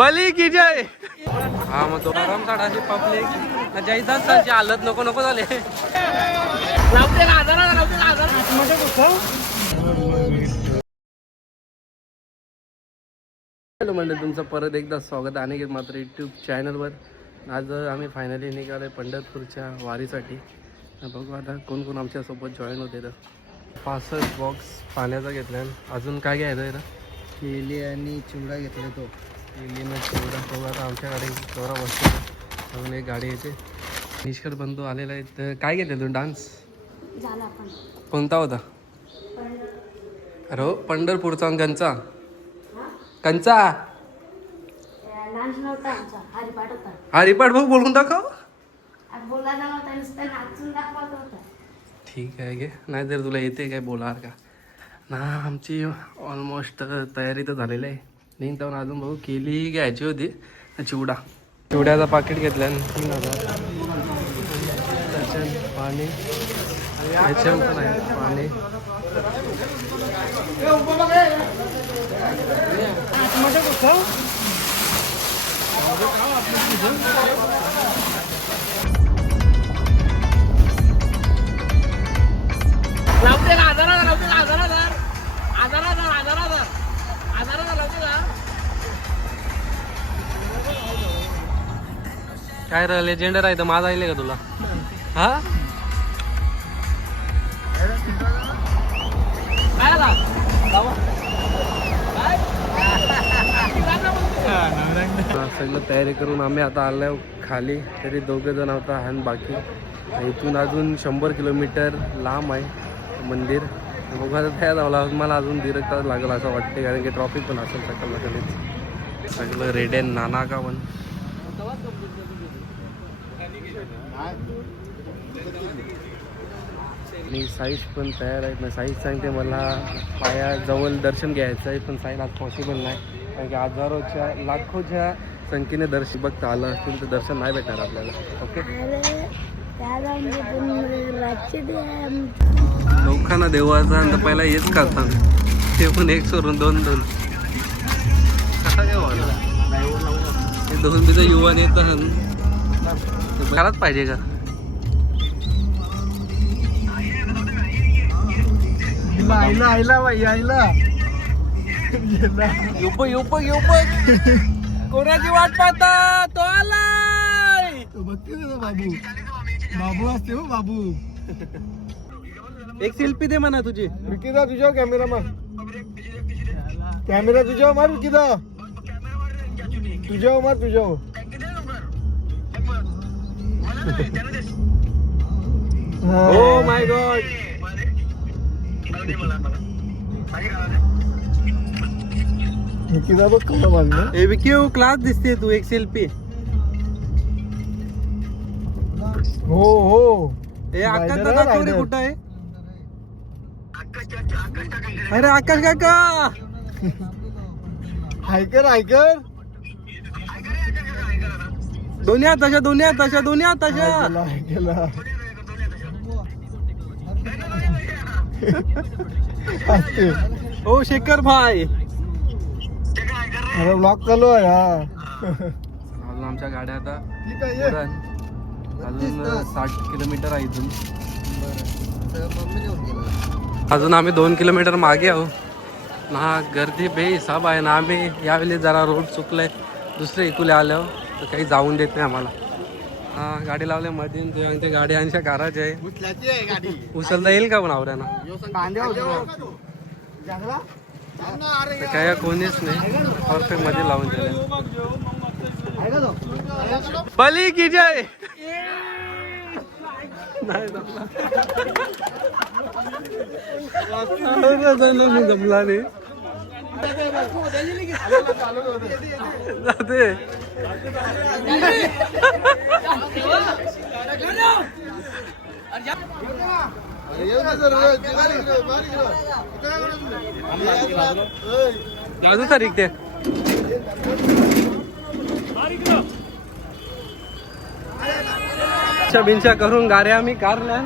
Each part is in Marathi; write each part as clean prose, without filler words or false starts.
बली की जय. हा मग तो गरम साडाची पब्लिक जयचाच सालची हालत नको नको झाले. हॅलो म्हणजे तुमचं परत एकदा स्वागत आहे अनिकेत मात्र यूट्यूब चॅनलवर. आज आम्ही फायनली निघालो पंढरपूरच्या वारीसाठी. बघू आता कोण कोण आमच्यासोबत जॉईन होते. तर 65 बॉक्स पाण्याचा घेतला. अजून काय घ्यायचं आहे? केली आणि चिवडा घेतला तो. केलीनं चिवडा तो आता आमच्याकडे चोरा बसतो. अजून एक गाडी येते. निष्कर बंधू आलेला आहे. तर काय घेतलं तू? डान्स झाला पण कोणता होता? अरे पंढरपूरचा कंचा कंचा डान्स नव्हता आमचा, हरिपाठ होता. हरिपाठ भाऊ बोलून दाखव. आज बोलायला नव्हता, नुसतं नाचून दाखवत होता. ठीक आहे गे, नाही तर तुला येते काय बोलार का ना. आमची ऑलमोस्ट तयारी तर झालेली आहे. निघताना अजून भाऊ केली घ्यायची होती. चिवडा चिवड्याचा पाकिट घेतला 3000. त्याच्यात पाणी HM पण आहे पाणी. काय रे लेजेंडर आहे तर माझा येईल का तुला? हा सगळं तयारी करून आम्ही आता आलो खाली. तरी 2 जण होता आणि बाकी इथून अजून 100 किलोमीटर लांब आहे मंदिर. बघा आता तयार झाला. मला अजून दीड तास लागला असं वाटते, कारण की ट्रॉफिक पण असेल सकाळ सकाळीच. सगळं रेड आहे नाना का पण. आणि साईज पण तयार आहेत ना. साईज सांगते मला पायाजवळ दर्शन घ्यायचं आहे, पण साईज आज पॉसिबल नाही, कारण की हजारोच्या लाखोच्या संख्येने दर्शन बघता आलं असतील तर दर्शन नाही भेटणार आपल्याला. ओके लोकांना देवाचा आणि पहिला हेच करतात, ते पण 1 सोडून 2 कसा देवा हे 2 बिजा युवा येतात घरात पाहिजे का? कोणाची वाट पाहता? तो आलाय. बाबू बाबू असते हो बाबू. एक सेल्फी दे म्हणा तुझी. विकीदा तुझ्या कॅमेरा मार. कॅमेरा तुझ्या मार विकीदा. तुझ्या मार तुझ्या. Oh my God. विकीदा बघ कसा मारला. ए विकी क्लास दिसते तू. एक सेल्फी. हो हो. ए आकाश दादा रे कुठं आहे? अरे आकाश काका. Hiker hiker. दोन्ही हात तशा दोन्ही हात तशा दोन्ही हात तशा. हायकेला ओ शेखर भाई. अरे ब्लॉक चालू आहे हा. अजून आमच्या गाड्या आता ठीक आहे ये. अजून 60 किलोमीटर आहे इथून. अजून आम्ही 2 किलोमीटर मागे आहो ना. गर्दी बेहिसाब आहे ना. आम्ही यावेळी जरा रोड चुकले, दुसरे इकुले आलो तर काही जाऊन देत नाही आम्हाला. हा गाडी लावल्या मध्ये. ते गाडी आणशा काराची आहे. उचलता येईल का पण आवऱ्याना? काय कोणीच नाही. परफेक्ट मध्ये लावून दिले. बली की जय. जमला नाही जाते. जाऊ तारीख ते बिनच्या करून गाड्या आम्ही कारल्या.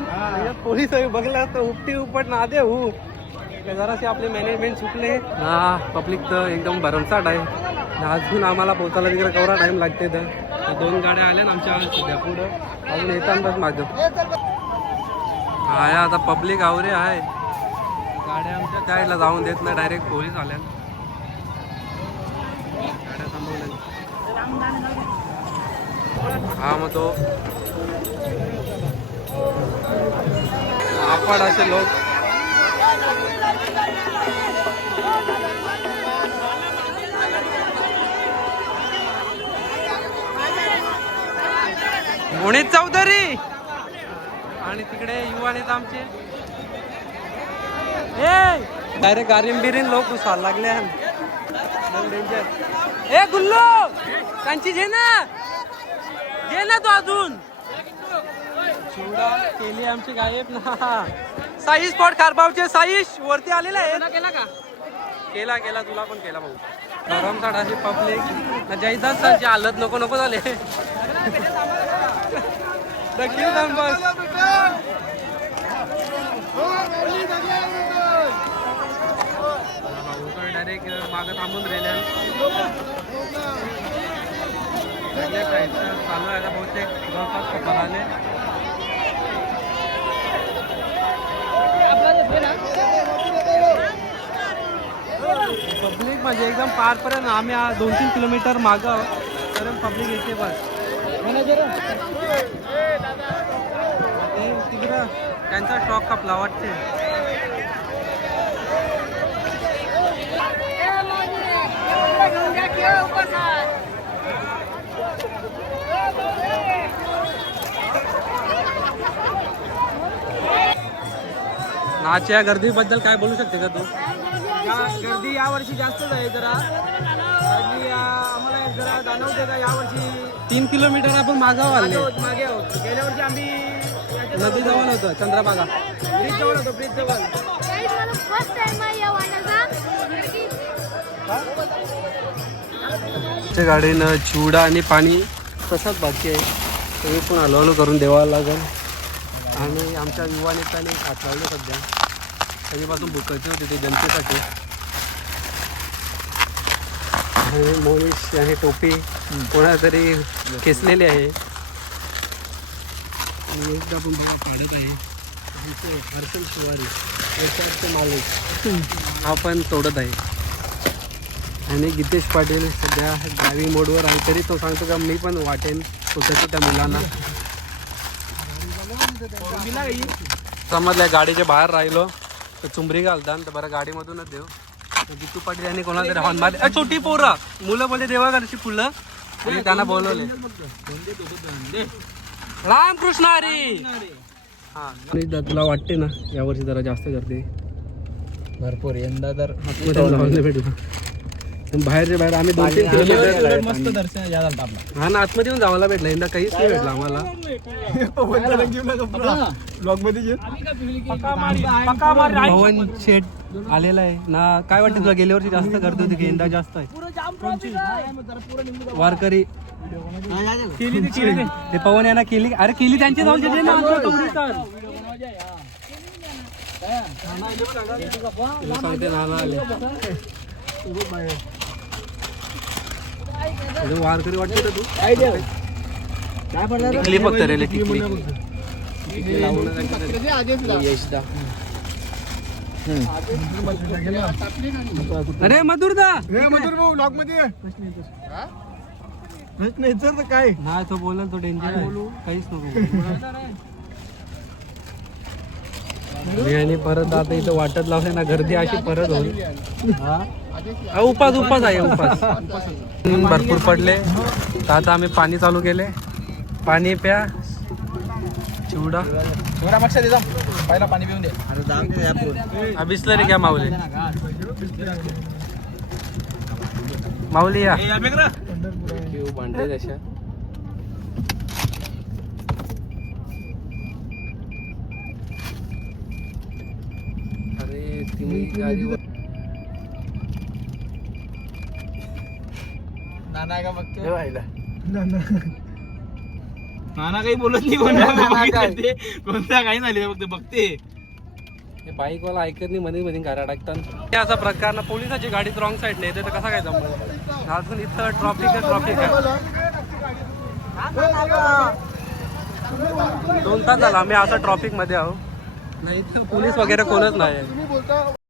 पोलीस बघला तर उपटी उपट ना दे जराशी आपले मॅनेजमेंट चुकले. हा पब्लिक तर एकदम भरमसाट आहे. अजून आम्हाला पोहोचायला तिकडे केवढा टाइम लागते तर 2 गाड्या आल्या ना आमच्या सध्या पुढं अजून येतात बस मागं. हा आता पब्लिक आवरे आहे गाड्या आमच्या त्याला जाऊन देत नाही डायरेक्ट पोलीस आल्या गाड्या थांबवल्या. हा मग तो आपण असे लोक गुणित चौधरी आणि तिकडे युवा नेता आमचे डायरेक्ट गारीन बिरीन लोक उसायला लागले. ए गुल्लो त्यांची घे ना तो अजून चिवडा केली आमची गायब ना. साई स्पॉट कारबावचे साईश वरती आलेला आहे. केला तुला पण केला भाऊ. गरमसाठ अशी पब्लिक जयदास हालत नको झाले. डायरेक्ट मागं थांबून राहिल्या चालू आहे बहुतेक जवळपास कपाल आले. पब्लिक म्हणजे एकदम पारपर्यंत आम्ही 2-3 किलोमीटर मागं पर्यंत पब्लिक येते बस. तिकडं त्यांचा स्टॉक कापला वाटते. नाच्या गर्दीबद्दल काय बोलू शकते का तू? गर्दी यावर्षी जास्तच आहे जरा. आम्हाला जरा जाणवते का यावर्षी 3 किलोमीटर आपण मागावं आले. मागे आहोत. गेल्या वर्षी आम्ही नदी जवळ होतं चंद्रभागा ब्रिज जवळ होतो. ब्रिज जवळ गाडीनं चिवडा आणि पाणी तसंच बाकी आहे. तुम्ही पण हळूहळू करून द्यावं लागेल. आणि आमच्या युवा नेत्याने हात लावले सध्या त्याच्यापासून बुकायचे होते ते जनतेसाठी. आणि मोनिश आणि टोपी कोणातरी खेचलेली आहे. आणि एकदा पण बघा पाडत आहे हर्षल शिवारी याच्यावरचे मालिक हा पण तोडत आहे. आणि गीतेश पाटील सध्या ड्रायव्हिंग मोडवर आहे तरी तो सांगतो का मी पण वाटेन स्वतःच्या त्या मुलांना. समजल्या गाडीच्या बाहेर राहिलो तर चुंबरी घालतात तर बरं गाडीमधूनच देऊ. गीतू पाटील यांनी कोणाला तरी हॉर्न मारले. छोटी पोरं मुलं बोलते देवाघरची फुलं आणि त्यांना बोलवले. रामकृष्ण हरी. हा तुला वाटते ना यावर्षी जरा जास्त गर्दी भरपूर यंदा तर आतमध्ये भेटला. बाहेरच्या बाहेर आम्ही 2-3 किलोमीटर मस्त दर्शन झालं आपलं. हा ना आतमध्ये येऊन जावायला भेटलं. यंदा काहीच नाही भेटलं आम्हाला. पवन शेठ आलेला आहे ना. काय वाटतं तुला गेल्या वर्षी जास्त गर्दी होती की यंदा जास्त आहे? वारकरी ते पवन यांना केली. अरे केली त्यांची जाऊन तिथे ना सांगते नाना आले. वारकरी वाटते तू टिकली फक्त रे टिकली यशदा. अरे मधुरदा मधुर भाऊ लॉक मध्ये काय नाही तो बोलल तो डेंजर बोलू काहीच नको. आणि परत आता इथं वाटत लावले ना गर्दी अशी परत होईल. उपास आहे उपास भरपूर पडले तर आता आम्ही पाणी चालू केले. पाणी प्या चिवडा मक्ष दे पहिला पाणी पिऊन दे. बिस्लरी घ्या माऊली. माऊली या भांडे जशा अरे तुम्ही गाडीवर नाना का बघते नाना काही बोलत नाही. कोणता काही नाही फक्त बघते. हे बाईकवाला ऐकत नाही मध्ये मध्ये गाड्या टाकतात हे असा प्रकार ना पोलिसाची गाडी रॉंग साईड नाही तर कसा काय जमलं अजून इथं ट्रॉफिक आहे 2 तास झाला आम्ही असं ट्रॉफिक मध्ये आहो नाही पोलीस वगैरे कोणच नाही